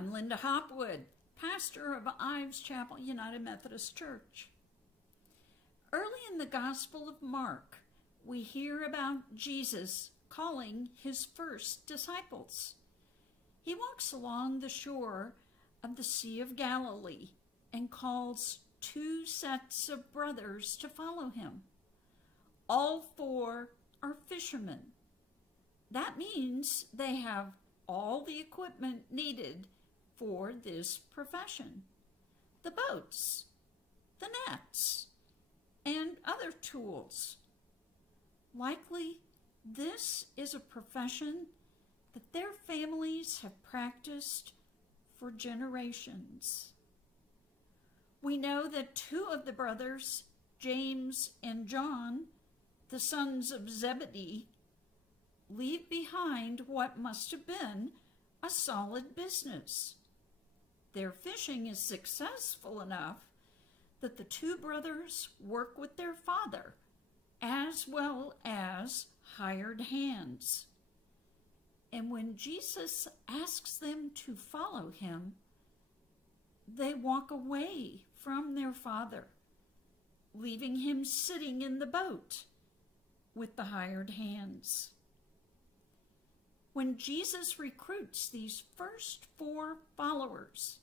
I'm Linda Hopwood, pastor of Ives Chapel United Methodist Church. Early in the Gospel of Mark, we hear about Jesus calling his first disciples. He walks along the shore of the Sea of Galilee and calls two sets of brothers to follow him. All four are fishermen. That means they have all the equipment needed for this profession: the boats, the nets, and other tools. Likely, this is a profession that their families have practiced for generations. We know that two of the brothers, James and John, the sons of Zebedee, leave behind what must have been a solid business. Their fishing is successful enough that the two brothers work with their father as well as hired hands. And when Jesus asks them to follow him, they walk away from their father, leaving him sitting in the boat with the hired hands. When Jesus recruits these first four followers,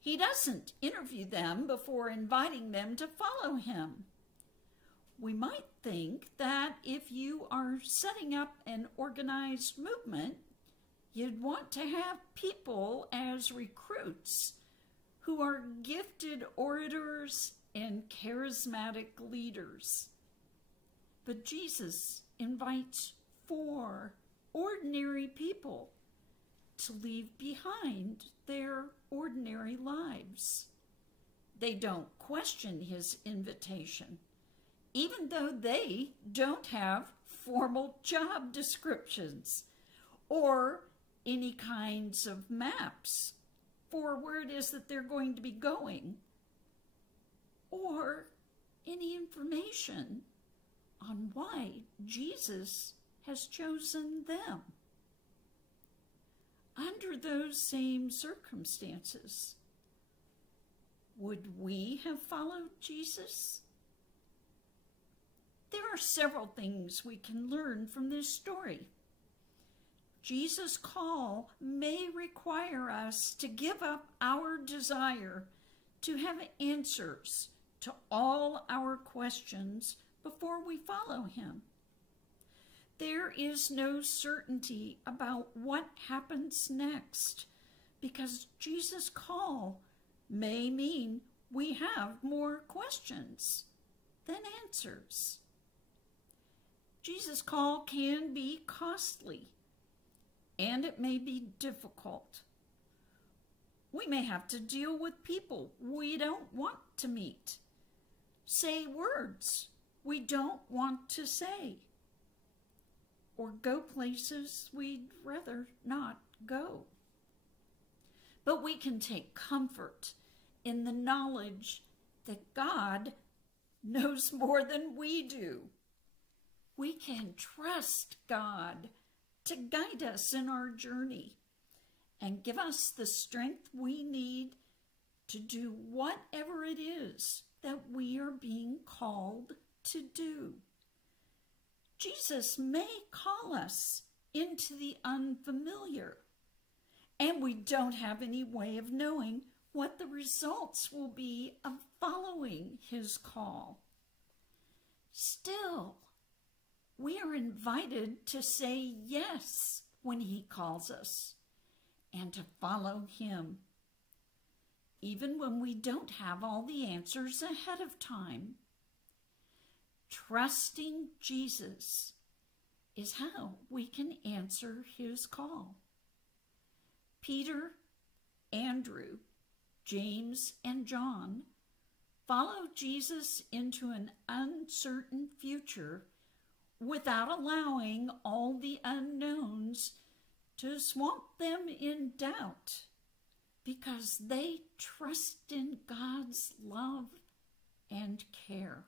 he doesn't interview them before inviting them to follow him. We might think that if you are setting up an organized movement, you'd want to have people as recruits who are gifted orators and charismatic leaders. But Jesus invites four ordinary people to leave behind their ordinary lives. They don't question his invitation, even though they don't have formal job descriptions or any kinds of maps for where it is that they're going to be going, or any information on why Jesus has chosen them. Under those same circumstances, would we have followed Jesus? There are several things we can learn from this story. Jesus' call may require us to give up our desire to have answers to all our questions before we follow him. There is no certainty about what happens next, because Jesus' call may mean we have more questions than answers. Jesus' call can be costly, and it may be difficult. We may have to deal with people we don't want to meet, say words we don't want to say, or go places we'd rather not go. But we can take comfort in the knowledge that God knows more than we do. We can trust God to guide us in our journey and give us the strength we need to do whatever it is that we are being called to do. Jesus may call us into the unfamiliar, and we don't have any way of knowing what the results will be of following his call. Still, we are invited to say yes when he calls us and to follow him, even when we don't have all the answers ahead of time. Trusting Jesus is how we can answer his call. Peter, Andrew, James, and John followed Jesus into an uncertain future without allowing all the unknowns to swamp them in doubt, because they trust in God's love and care.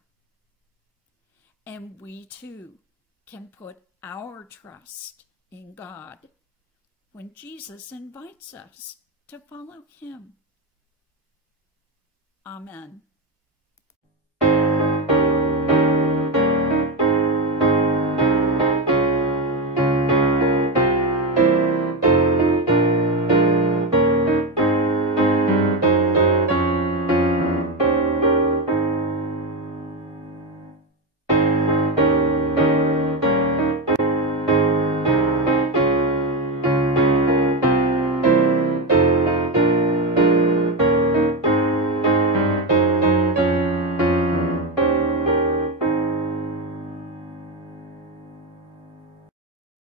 And we too can put our trust in God when Jesus invites us to follow him. Amen.